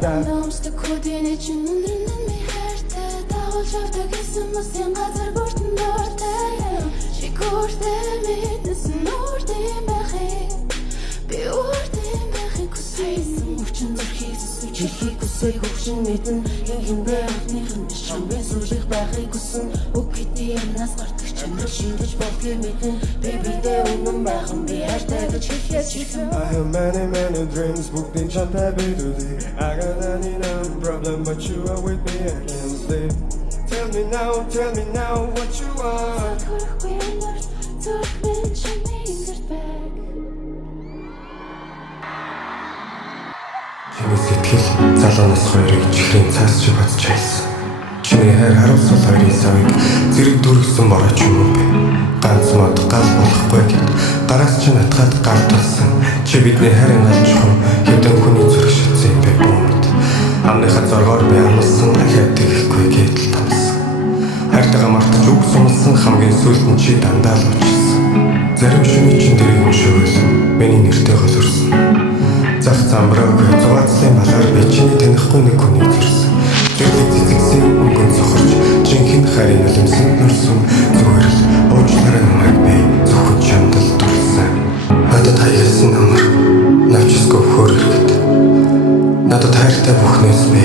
Намста кодын чинь өндрөн ми хайртай дагуулж авдаг гэсэн мөсөн газар бүртэн дуртай чи гүртэй мэдсэн нүртэй байхыг би үрдэн байхыг хүссэн хүчин зүрхийг зүсвч хэлхийг хүсээ хөвчин мэдэн хинбэ ахныхын шамбын сүлэх байхыг хүссэн үг гэдэг юмнаас гардаг чанар шийдэж болдгийг мэдэн бибидээ үнэн байхан би хайртай гэж хэлхээ чигсэн I have many dreams бүгдийн чамтай бидүлээ I got no problem but you are with me I can't sleep Tell me now what you want Хөрөхгүй ямар зүрх минь чиний ингэрт байг Чиний сэтгэл залуунаас хоёрыг чихрийн цаас шиг бодж хайсан Чиний хайр харуулсал хоёрын савыг зэрэг дүргсэн борооч юм уу бэ Ганц мод гал болохгүй гэд гараас чи натгаад гал тулсан Чи бидний хайрын галжхан хэдэн хүний зүрх шатсан юм бэ бомд Амныхаа зоргоор би амлсан ахиад тэгэхгүй гэдэл тамсан Хайртайгаа мартаж үг сумсан хамгийн сүүлд нь чи дандаа л уучлсан Зарим шөнө чин дэрэг юм шивэл миний нэртэй голөрсөн Зах замбраагүй зугаацлын балаар би чиний танихгүй нэг хүнийг зурсан Зэрлэг цэцэгсэн өнгөн цохорч жинхэнэ хайрын нулимсанд нурсан Зүгээр л уучлаарай намайг би зөвхөн чамд л дурсан Надад хаягсан намар навчсгүй хөөр ирэхэд Надад хайртай бүхнээс би